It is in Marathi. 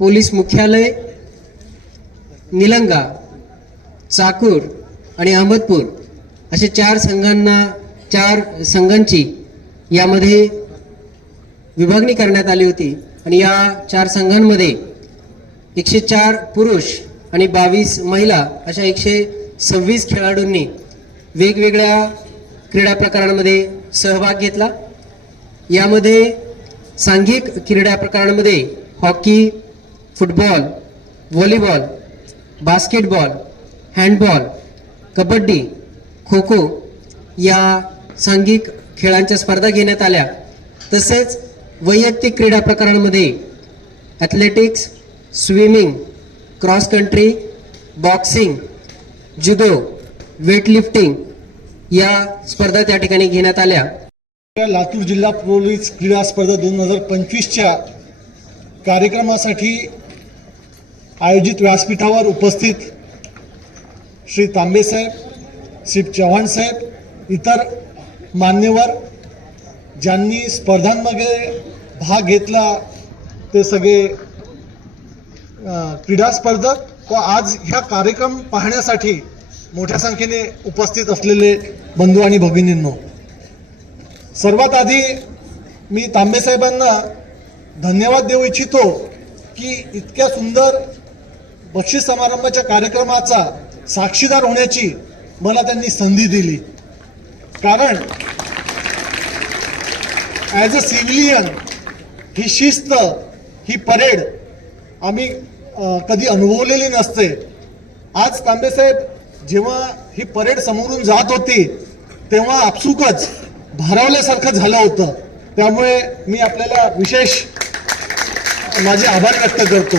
पोलीस मुख्यालय निलंगा चाकूर आणि अहमदपूर असे चार संघांना चार संघांची यामध्ये विभागणी करण्यात आली होती. आणि या चार संघांमध्ये एकशे चार पुरुष आणि बावीस महिला अशा एकशे सव्वीस खेळाडूंनी वेगवेगळ्या क्रीडा प्रकारांमध्ये सहभाग घेतला. यामध्ये सांघिक क्रीडा प्रकारांमध्ये hockey football volleyball basketball handball kabaddi kho kho या सांघिक खेळांच्या स्पर्धा घेण्यात आल्या. तसेच वैयक्तिक क्रीडा प्रकारांमध्ये athletics swimming cross country boxing judo weightlifting या स्पर्धा त्या ठिकाणी घेण्यात आल्या. लातूर जिल्हा पोलीस क्रीडा स्पर्धा दोन हजार पंचवीसच्या कार्यक्रमासाठी आयोजित व्यासपीठावर उपस्थित श्री तांबेसाहेब श्री चव्हाण साहेब इतर मान्यवर ज्यांनी स्पर्धांमध्ये भाग घेतला ते सगळे क्रीडा स्पर्धक व आज ह्या कार्यक्रम पाहण्यासाठी मोठ्या संख्येने उपस्थित असलेले बंधू आणि भगिनींनो सर्वात आधी मी तांबेसाहेबांना धन्यवाद देऊ इच्छितो की इतक्या सुंदर बक्षीस समारंभाच्या कार्यक्रमाचा साक्षीदार होण्याची मला त्यांनी संधी दिली. कारण ॲज अ सिव्हिलियन ही शिस्त ही परेड आम्ही कधी अनुभवलेली नसते. आज तांबेसाहेब जेव्हा ही परेड समोरून जात होती तेव्हा आपसुकच भारावल्यासारखं झालं होतं. त्यामुळे मी आपल्याला विशेष माझे आभार व्यक्त करतो.